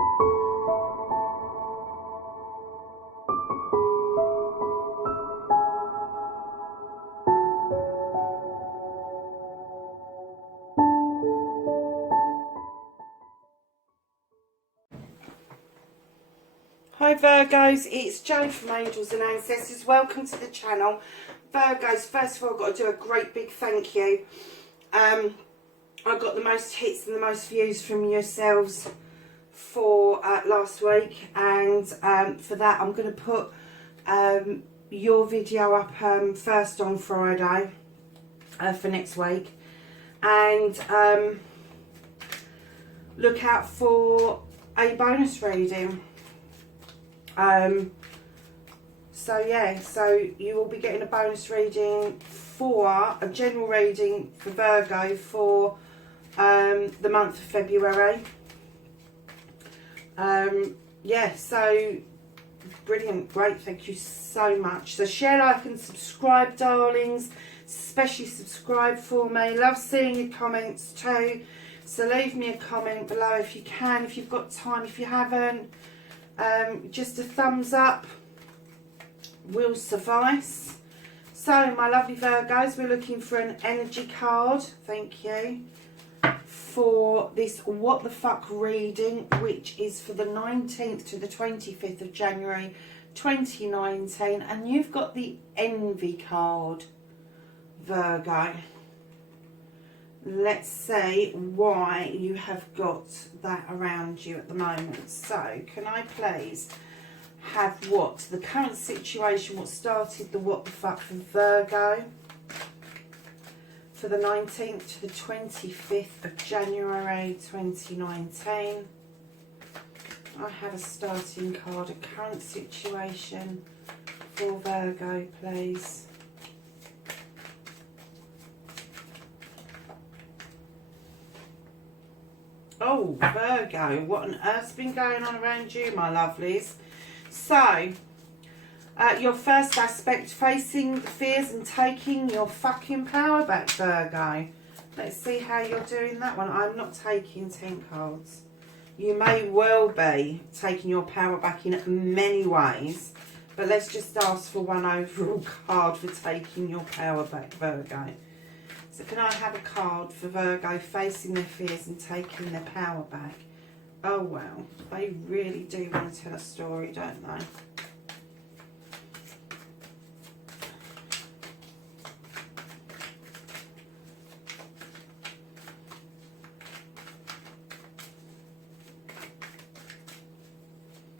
Hi Virgos, it's Jo from Angels and Ancestors. Welcome to the channel. Virgos, first of all, I've got to do a great big thank you. I got the most hits and the most views from yourselves for last week, and for that I'm going to put your video up first on Friday for next week, and look out for a bonus reading. So yeah, so you will be getting a bonus reading for a general reading for Virgo for the month of February. Yeah, so brilliant, great, thank you so much. So share, like and subscribe, darlings, especially subscribe for me. Love seeing your comments too, so leave me a comment below if you can, if you've got time. If you haven't, just a thumbs up will suffice. So my lovely Virgos, we're looking for an energy card, thank you, for this what the fuck reading, which is for the 19th to the 25th of January 2019, and you've got the Envy card, Virgo. Let's see why you have got that around you at the moment. So can I please have what the current situation, what started the what the fuck for Virgo for the 19th to the 25th of January 2019. I have a starting card, a current situation for Virgo, please. Oh, Virgo, what on earth's been going on around you, my lovelies? So, your first aspect, facing the fears and taking your fucking power back, Virgo. Let's see how you're doing that one. I'm not taking 10 cards. You may well be taking your power back in many ways, but let's just ask for one overall card for taking your power back, Virgo. So can I have a card for Virgo facing their fears and taking their power back? Oh well, they really do want to tell a story, don't they?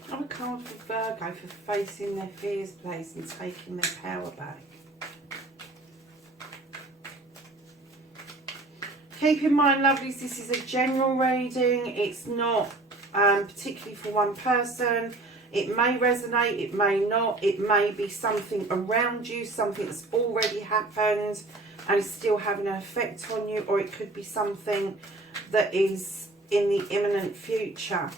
Have a card for Virgo for facing their fears, please, and taking their power back. Keep in mind, lovelies, this is a general reading. It's not particularly for one person. It may resonate, it may not. It may be something around you, something that's already happened and is still having an effect on you, or it could be something that is in the imminent future.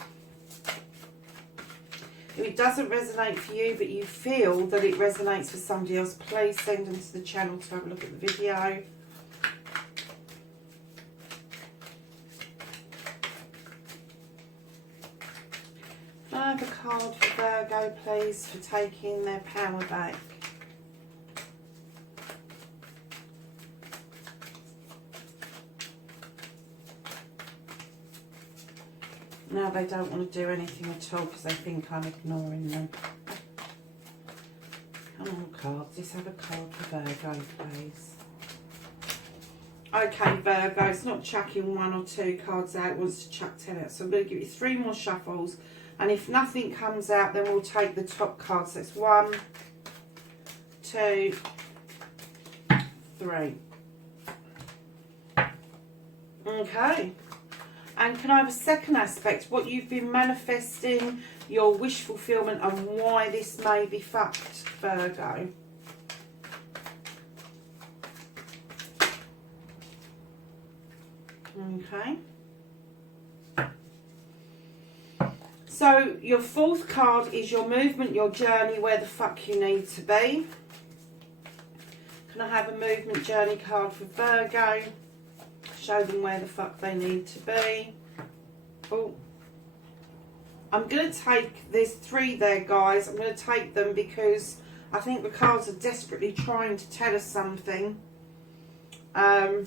If it doesn't resonate for you, but you feel that it resonates for somebody else, please send them to the channel to have a look at the video. I have a card for Virgo, please, for taking their power back. Now they don't want to do anything at all because they think I'm ignoring them. Come on, cards. Let's have a card for Virgo, please. Okay, Virgo, it's not chucking one or two cards out. It wants to chuck 10 out. So I'm going to give you 3 more shuffles. And if nothing comes out, then we'll take the top cards. So it's 1, 2, 3. Okay. And can I have a second aspect? What you've been manifesting, your wish fulfillment, and why this may be fucked, Virgo. Okay. So your 4th card is your movement, your journey, where the fuck you need to be. Can I have a movement journey card for Virgo? Show them where the fuck they need to be. Oh. I'm going to take, there's 3 there, guys. I'm going to take them because I think the cards are desperately trying to tell us something. So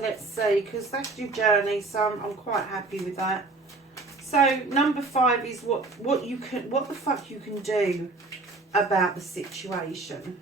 let's see, because that's your journey, so I'm quite happy with that. So number 5 is what the fuck you can do about the situation.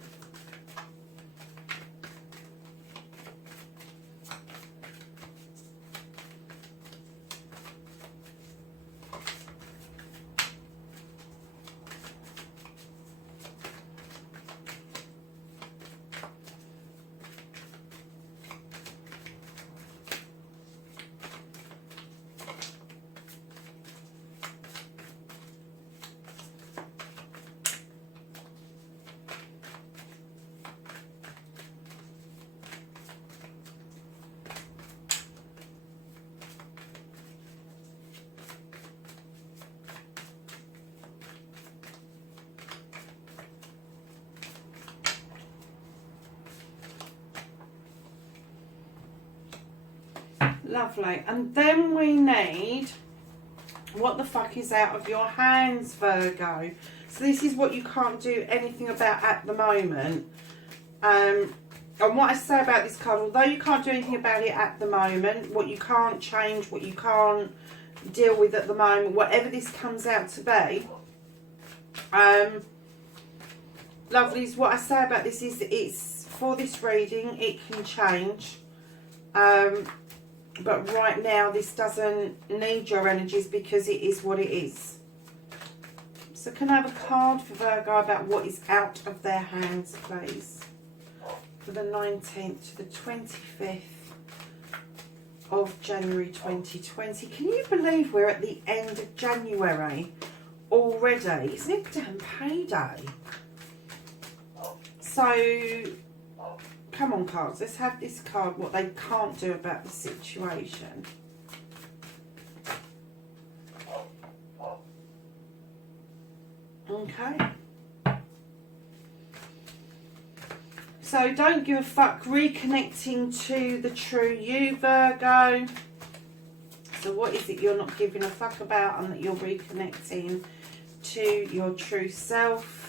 Lovely. And then we need what the fuck is out of your hands, Virgo. So this is what you can't do anything about at the moment. And what I say about this card, although you can't do anything about it at the moment, what you can't change, what you can't deal with at the moment, whatever this comes out to be, lovelies, what I say about this is it's for this reading, it can change. But right now, this doesn't need your energies because it is what it is. So can I have a card for Virgo about what is out of their hands, please? For the 19th to the 25th of January 2020. Can you believe we're at the end of January already? Isn't it damn payday? So... come on, cards. Let's have this card, what they can't do about the situation. Okay. So, don't give a fuck. Reconnecting to the true you, Virgo. So, what is it you're not giving a fuck about and that you're reconnecting to your true self?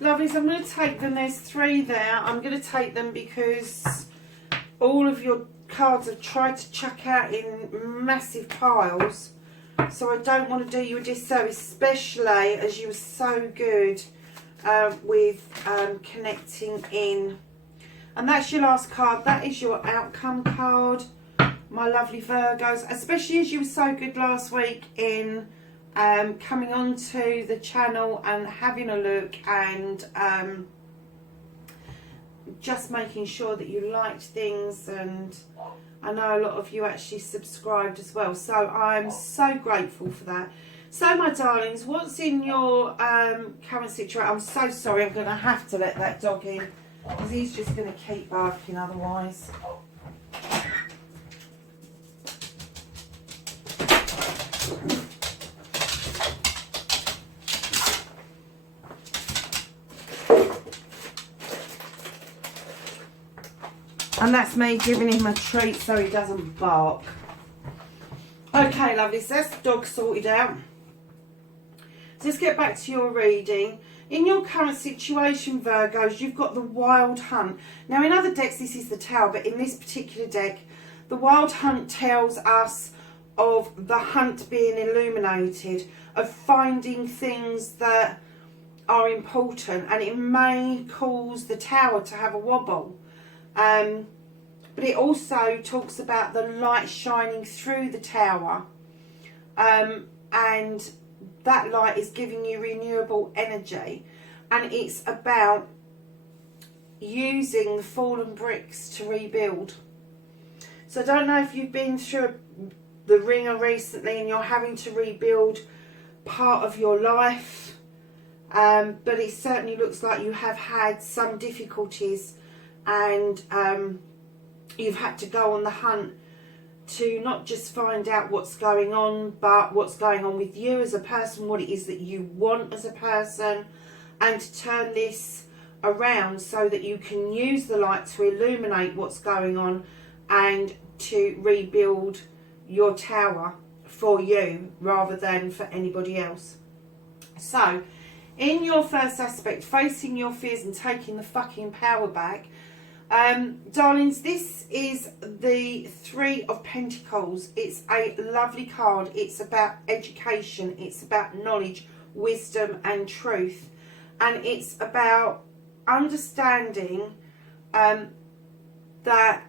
Lovelies, I'm going to take them. There's 3 there. I'm going to take them because all of your cards have tried to chuck out in massive piles. So I don't want to do you a disservice, especially as you were so good with connecting in. And that's your last card. That is your outcome card, my lovely Virgos. Especially as you were so good last week in coming onto the channel and having a look and just making sure that you liked things, and I know a lot of you actually subscribed as well, so I'm so grateful for that. So my darlings, what's in your current situation? I'm so sorry, I'm going to have to let that dog in because he's just going to keep barking otherwise. And that's me giving him a treat so he doesn't bark. Okay, lovely, so that's the dog sorted out. So let's get back to your reading. In your current situation, Virgos, you've got the Wild Hunt. Now, in other decks, this is the Tower, but in this particular deck, the Wild Hunt tells us of the hunt being illuminated, of finding things that are important, and it may cause the Tower to have a wobble. But it also talks about the light shining through the Tower, and that light is giving you renewable energy, and it's about using the fallen bricks to rebuild. So I don't know if you've been through the ringer recently and you're having to rebuild part of your life. But it certainly looks like you have had some difficulties, and you've had to go on the hunt to not just find out what's going on, but what's going on with you as a person, what it is that you want as a person, and to turn this around so that you can use the light to illuminate what's going on and to rebuild your tower for you rather than for anybody else. So in your first aspect, facing your fears and taking the fucking power back, darlings, this is the Three of Pentacles. It's a lovely card. It's about education. It's about knowledge, wisdom and truth. And it's about understanding that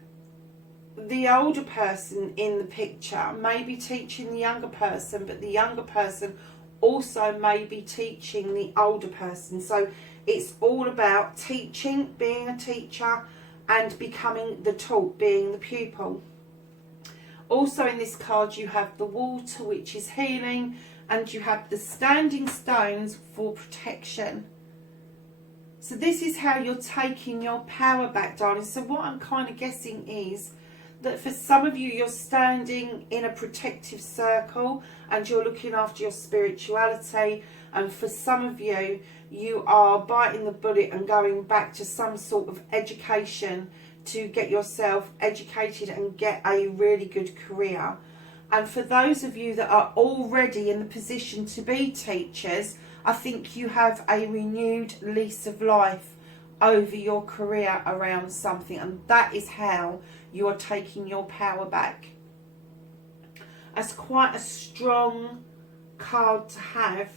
the older person in the picture may be teaching the younger person, but the younger person also may be teaching the older person. So it's all about teaching, being a teacher, and becoming the taught, being the pupil. Also in this card you have the water, which is healing, and you have the standing stones for protection. So this is how you're taking your power back, darling. So what I'm kind of guessing is that for some of you, you're standing in a protective circle and you're looking after your spirituality. And for some of you, you are biting the bullet and going back to some sort of education to get yourself educated and get a really good career. And for those of you that are already in the position to be teachers, I think you have a renewed lease of life over your career around something, and that is how you are taking your power back. That's quite a strong card to have,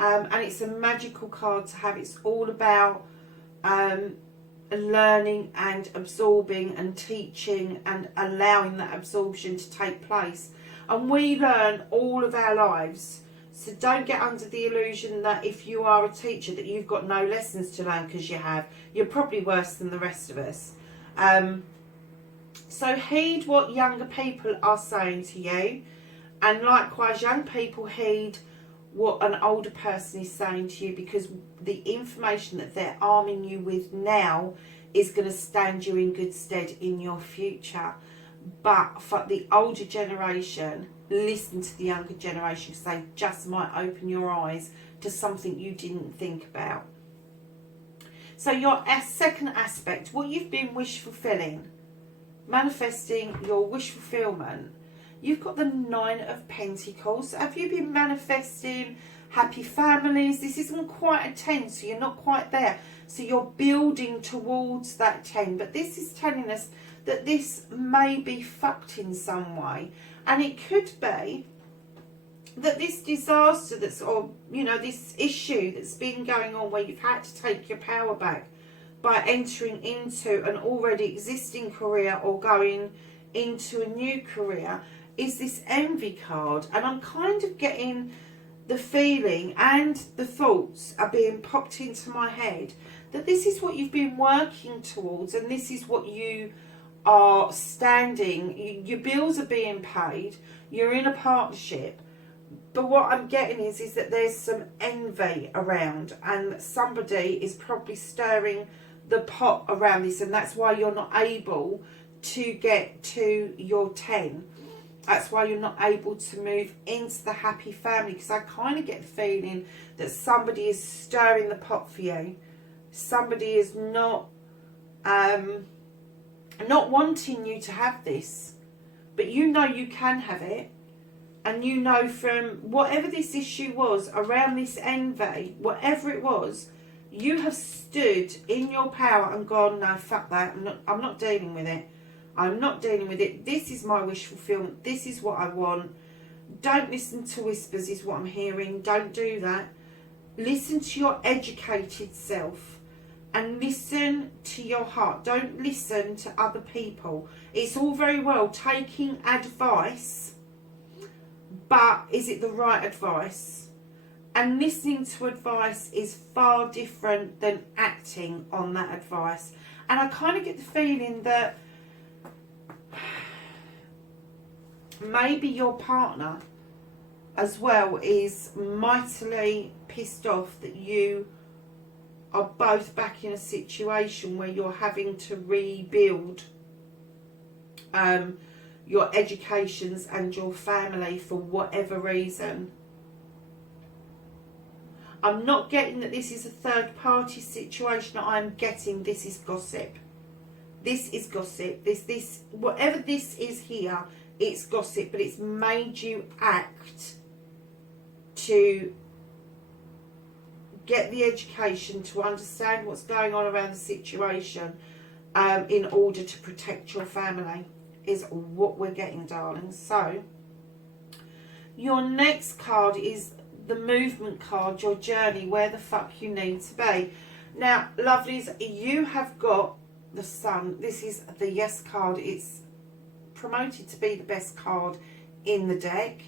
and it's a magical card to have. It's all about learning and absorbing and teaching and allowing that absorption to take place. And we learn all of our lives. So don't get under the illusion that if you are a teacher that you've got no lessons to learn, because you have. You're probably worse than the rest of us. So heed what younger people are saying to you. And likewise, young people heed what an older person is saying to you, because the information that they're arming you with now is going to stand you in good stead in your future. But for the older generation, listen to the younger generation, because they just might open your eyes to something you didn't think about. So your second aspect, what you've been wish fulfilling, manifesting your wish fulfillment, you've got the Nine of Pentacles. Have you been manifesting happy families? This isn't quite a 10, so you're not quite there. So you're building towards that 10. But this is telling us that this may be fucked in some way. And it could be that this disaster that's, or, you know, this issue that's been going on where you've had to take your power back by entering into an already existing career or going into a new career, is this envy card. And I'm kind of getting the feeling, and the thoughts are being popped into my head, that this is what you've been working towards, and this is what you are standing. Your bills are being paid, you're in a partnership, but what I'm getting is that there's some envy around, and somebody is probably stirring the pot around this, and that's why you're not able to get to your 10. That's why you're not able to move into the happy family, because I kind of get the feeling that somebody is stirring the pot for you. Somebody is not wanting you to have this, but you know you can have it. And you know, from whatever this issue was around this envy, whatever it was, you have stood in your power and gone, no, fuck that, I'm not dealing with it. I'm not dealing with it. This is my wish fulfillment. This is what I want. Don't listen to whispers is what I'm hearing. Don't do that. Listen to your educated self and listen to your heart. Don't listen to other people. It's all very well taking advice, but is it the right advice? And listening to advice is far different than acting on that advice. And I kind of get the feeling that maybe your partner as well is mightily pissed off that you are both back in a situation where you're having to rebuild your educations and your family for whatever reason. I'm not getting that this is a third party situation. I'm getting this is gossip. This is gossip. This whatever this is here, it's gossip, but it's made you act to get the education, to understand what's going on around the situation, in order to protect your family, is what we're getting, darling. So your next card is the movement card, your journey, where the fuck you need to be. Now, lovelies, you have got the Sun. This is the yes card. It's promoted to be the best card in the deck.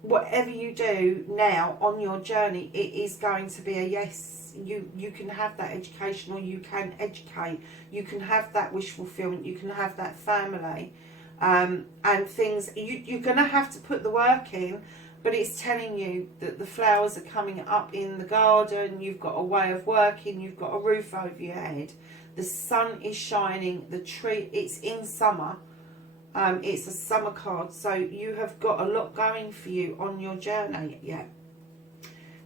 Whatever you do now on your journey, it is going to be a yes. You can have that education, or you can educate. You can have that wish fulfillment. You can have that family, and things. You're going to have to put the work in, but it's telling you that the flowers are coming up in the garden. You've got a way of working. You've got a roof over your head. The sun is shining. The tree. It's in summer. It's a summer card, so you have got a lot going for you on your journey. Yeah.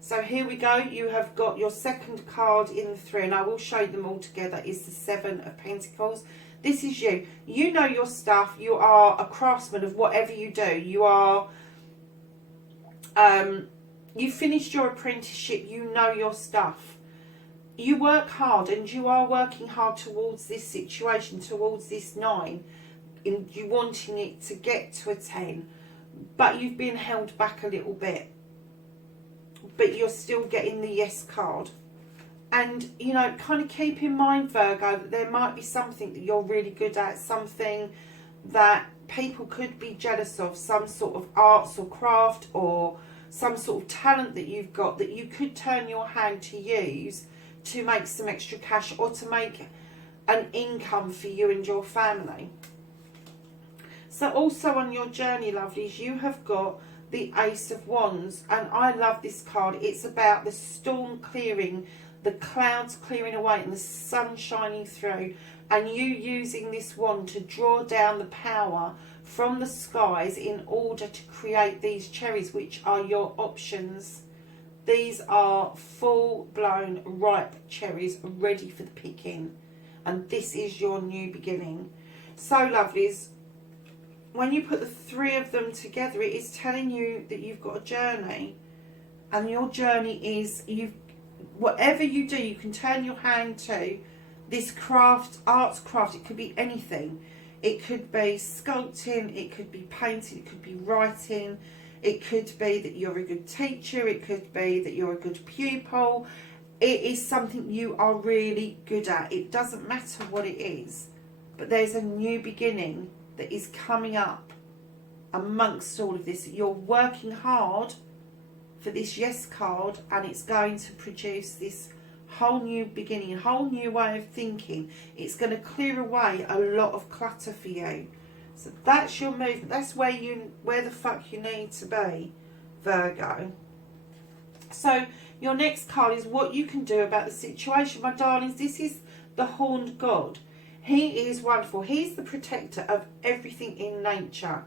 So here we go. You have got your second card in the 3, and I will show them all together, is the 7 of Pentacles. This is you. You know your stuff. You are a craftsman of whatever you do. You are, you finished your apprenticeship. You know your stuff. You work hard, and you are working hard towards this situation, towards this 9. In you wanting it to get to a 10, but you've been held back a little bit, but you're still getting the yes card. And you know, kind of keep in mind, Virgo, that there might be something that you're really good at, something that people could be jealous of, some sort of arts or craft, or some sort of talent that you've got that you could turn your hand to use to make some extra cash, or to make an income for you and your family. So also on your journey, lovelies, you have got the Ace of Wands, and I love this card. It's about the storm clearing, the clouds clearing away, and the sun shining through, and you using this wand to draw down the power from the skies in order to create these cherries, which are your options. These are full-blown ripe cherries ready for the picking, and this is your new beginning. So, lovelies, when you put the 3 of them together, it is telling you that you've got a journey, and your journey is, whatever you do, you can turn your hand to this craft, arts craft. It could be anything. It could be sculpting, it could be painting, it could be writing, it could be that you're a good teacher, it could be that you're a good pupil. It is something you are really good at. It doesn't matter what it is, but there's a new beginning that is coming up amongst all of this. You're working hard for this yes card, and it's going to produce this whole new beginning, a whole new way of thinking. It's going to clear away a lot of clutter for you. So that's your movement. That's where the fuck you need to be, Virgo. So your next card is what you can do about the situation, my darlings. This is the Horned God. He is wonderful. He's the protector of everything in nature.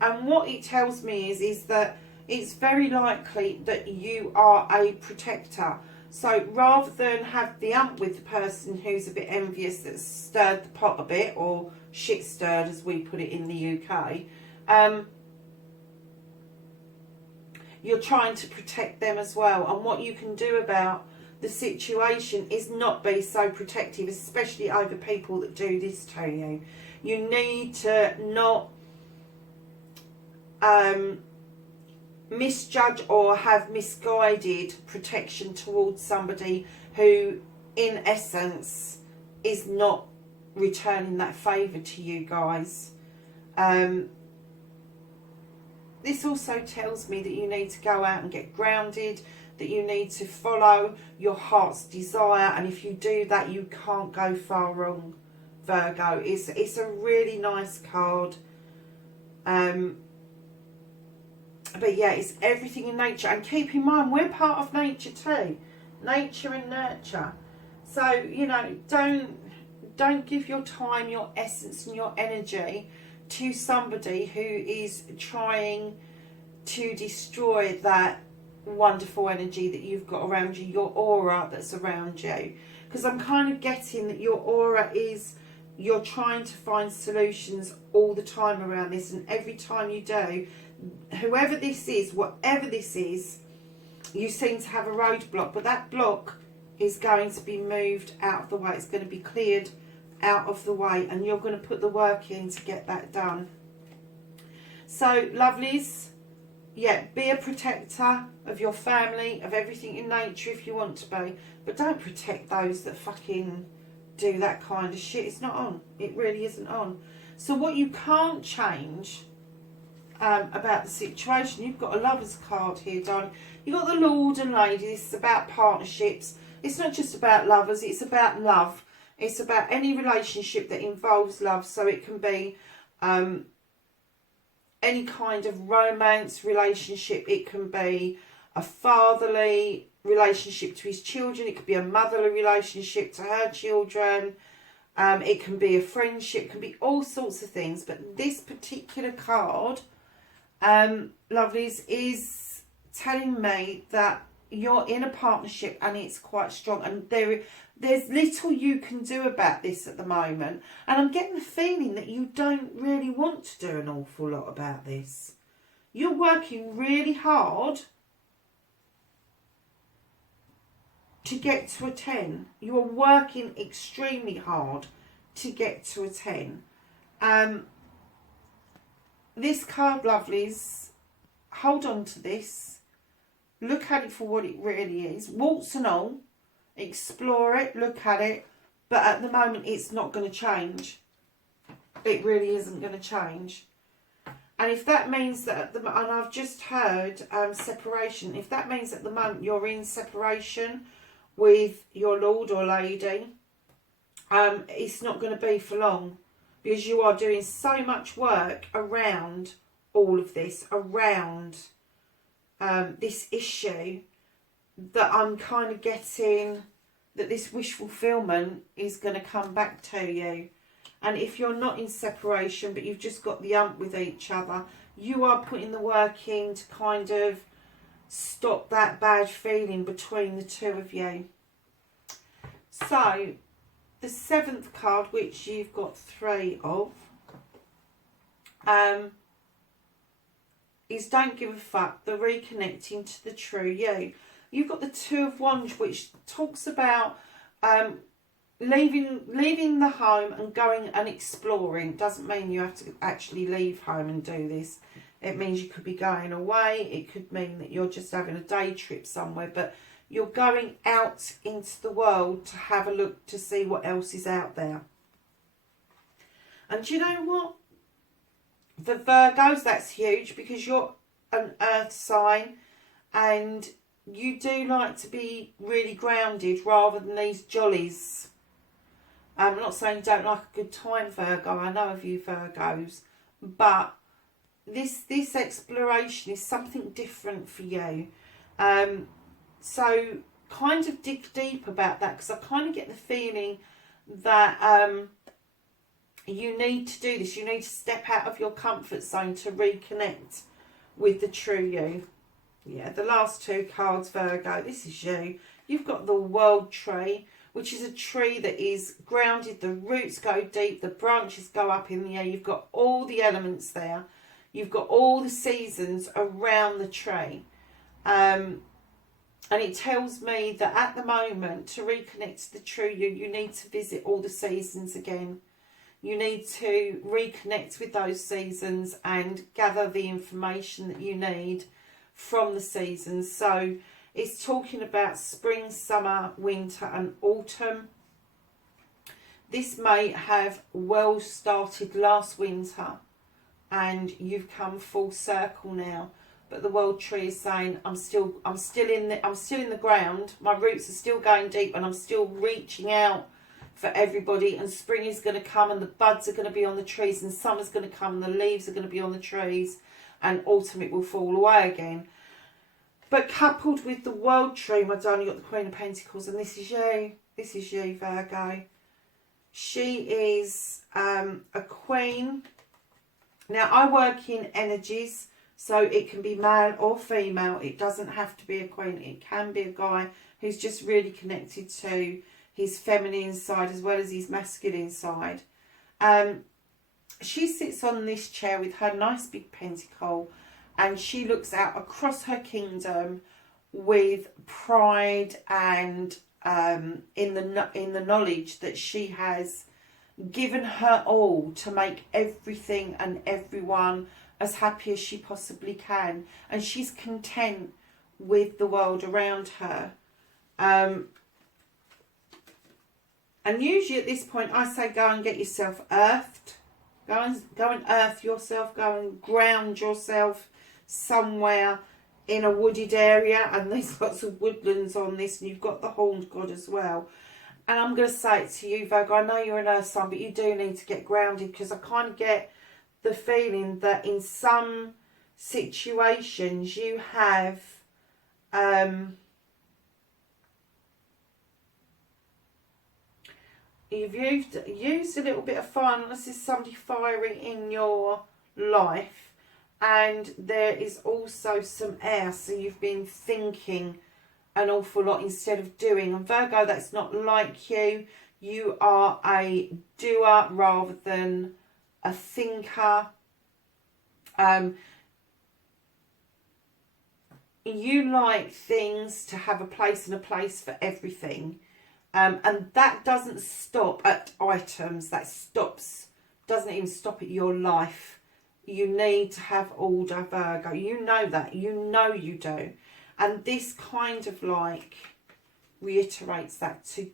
And what it tells me is that it's very likely that you are a protector. So rather than have the ump with the person who's a bit envious, that's stirred the pot a bit, or shit stirred as we put it in the UK, you're trying to protect them as well. And what you can do about the situation is not be so protective, especially over people that do this to you. You need to not misjudge or have misguided protection towards somebody who in essence is not returning that favour to you guys. This also tells me that you need to go out and get grounded, that you need to follow your heart's desire, and if you do that, you can't go far wrong, Virgo. It's a really nice card. But yeah, it's everything in nature. And keep in mind, we're part of nature too. Nature and nurture. So, you know, don't give your time, your essence and your energy to somebody who is trying to destroy that wonderful energy that you've got around you, your aura that's around you. Because I'm kind of getting that your aura is, you're trying to find solutions all the time around this, and every time you do, whoever this is, whatever this is, you seem to have a roadblock, but that block is going to be moved out of the way. It's going to be cleared out of the way, and you're going to put the work in to get that done. So, lovelies, yeah, be a protector of your family, of everything in nature if you want to be, but don't protect those that fucking do that kind of shit. It's not on. It really isn't on. So what you can't change about the situation, you've got a Lover's card here, darling. You've got the Lord and Lady. This is about partnerships. It's not just about lovers. It's about love. It's about any relationship that involves love. So it can be any kind of romance relationship. It can be a fatherly relationship to his children. It could be a motherly relationship to her children. It can be a friendship. It can be all sorts of things. But this particular card, lovelies, is telling me that you're in a partnership and it's quite strong, and there's little you can do about this at the moment, and I'm getting the feeling that you don't really want to do an awful lot about this. You're working really hard to get to a 10. You are working extremely hard to get to a 10. This card, lovelies, hold on to this. Look at it for what it really is. Warts and all. Explore it. Look at it. But at the moment, it's not going to change. It really isn't going to change. And if that means that, and I've just heard separation. If that means at the moment you're in separation with your Lord or Lady, it's not going to be for long. Because you are doing so much work around all of this. Around this issue, that I'm kind of getting that this wish fulfillment is going to come back to you. And if you're not in separation but you've just got the ump with each other, you are putting the work in to kind of stop that bad feeling between the two of you. So the 7th card, which you've got 3 of, is don't give a fuck, the reconnecting to the true you. You've got the 2 of Wands, which talks about leaving the home and going and exploring. Doesn't mean you have to actually leave home and do this. It means you could be going away. It could mean that you're just having a day trip somewhere, but you're going out into the world to have a look to see what else is out there. And do you know what? The Virgos, that's huge, because you're an earth sign and you do like to be really grounded rather than these jollies. I'm not saying you don't like a good time, Virgo. I know of you Virgos. But this exploration is something different for you. So kind of dig deep about that, because I kind of get the feeling that you need to do this. You need to step out of your comfort zone to reconnect with the true you. Yeah, the last 2 cards, Virgo, this is you. You've got the World Tree, which is a tree that is grounded. The roots go deep, the branches go up in the air. You've got all the elements there. You've got all the seasons around the tree. And it tells me that at the moment, to reconnect to the true you, you need to visit all the seasons again. You need to reconnect with those seasons and gather the information that you need from the seasons. So it's talking about spring, summer, winter and autumn. This may have well started last winter and you've come full circle now. But the World Tree is saying, I'm still in the ground. My roots are still going deep and I'm still reaching out for everybody, and spring is going to come and the buds are going to be on the trees, and summer's going to come and the leaves are going to be on the trees, and ultimately will fall away again. But coupled with the World Tree, my darling, you've got the Queen of Pentacles, and this is you. This is you, Virgo. She is a queen. Now, I work in energies, so it can be male or female. It doesn't have to be a queen. It can be a guy who's just really connected to his feminine side as well as his masculine side. She sits on this chair with her nice big pentacle, and she looks out across her kingdom with pride and in the knowledge that she has given her all to make everything and everyone as happy as she possibly can, and she's content with the world around her. And usually at this point I say go and get yourself earthed. Go and earth yourself. Go and ground yourself somewhere in a wooded area, and there's lots of woodlands on this, and you've got the horned god as well. And I'm going to say it to you, Virgo, I know you're an earth sign, but you do need to get grounded, because I kind of get the feeling that in some situations you have you've used a little bit of fire. This is somebody fiery in your life, and there is also some air, so you've been thinking an awful lot instead of doing. And Virgo, that's not like you. You are a doer rather than a thinker. You like things to have a place and a place for everything. And that doesn't stop at items. That doesn't even stop at your life. You need to have order, Virgo. You know that. You know you do. And this kind of like reiterates that. To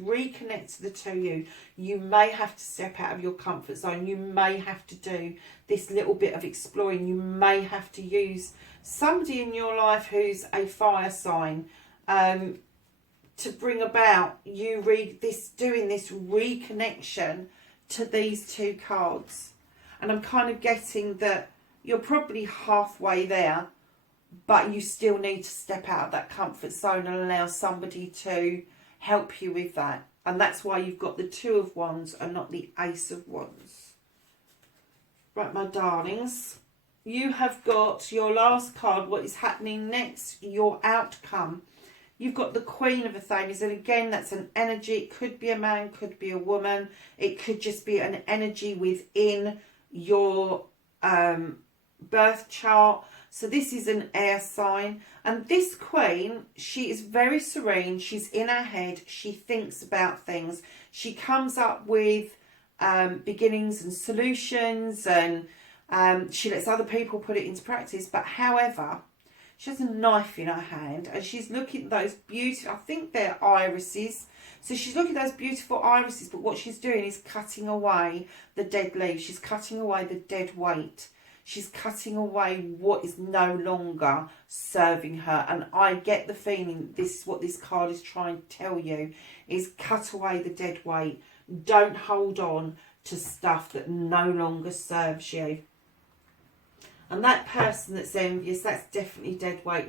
reconnect to the two of you, you may have to step out of your comfort zone. You may have to do this little bit of exploring. You may have to use somebody in your life who's a fire sign to bring about you doing this reconnection to these two cards. And I'm kind of getting that you're probably halfway there, but you still need to step out of that comfort zone and allow somebody to help you with that. And that's why you've got the Two of Wands and not the Ace of Wands. Right, my darlings, you have got your last card. What is happening next? Your outcome. You've got the Queen of Athenians, and again, that's an energy. It could be a man, could be a woman. It could just be an energy within your birth chart. So this is an air sign. And this Queen, she is very serene. She's in her head. She thinks about things. She comes up with beginnings and solutions, and she lets other people put it into practice. But however, she has a knife in her hand, and she's looking at those beautiful, I think they're irises. So she's looking at those beautiful irises, but what she's doing is cutting away the dead leaves. She's cutting away the dead weight. She's cutting away what is no longer serving her. And I get the feeling this is what this card is trying to tell you, is cut away the dead weight. Don't hold on to stuff that no longer serves you. And that person that's envious, that's definitely dead weight,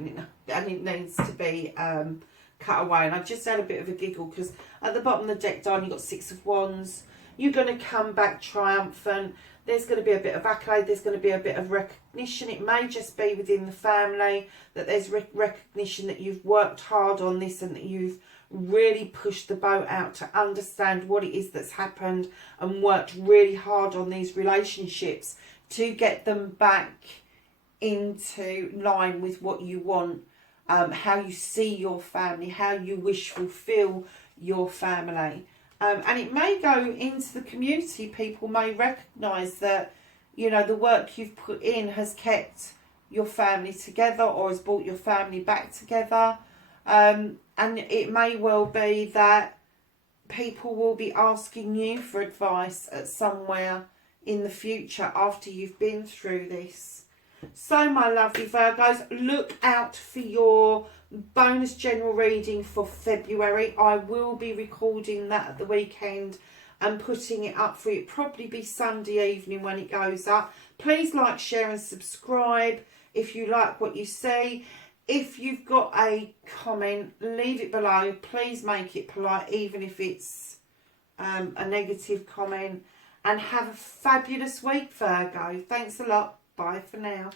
and it needs to be cut away. And I've just had a bit of a giggle because at the bottom of the deck, darling, you've got Six of Wands. You're going to come back triumphant. There's going to be a bit of accolade. There's going to be a bit of recognition. It may just be within the family that there's recognition that you've worked hard on this and that you've really pushed the boat out to understand what it is that's happened and worked really hard on these relationships to get them back into line with what you want, how you see your family, how you wish fulfill your family. And it may go into the community. People may recognise that, you know, the work you've put in has kept your family together or has brought your family back together. And it may well be that people will be asking you for advice at somewhere in the future after you've been through this. So my lovely Virgos, look out for your bonus general reading for February. I will be recording that at the weekend and putting it up for you. It'll probably be Sunday evening when it goes up. Please like, share and subscribe if you like what you see. If you've got a comment, leave it below. Please make it polite, even if it's a negative comment. And have a fabulous week, Virgo. Thanks a lot. Bye for now.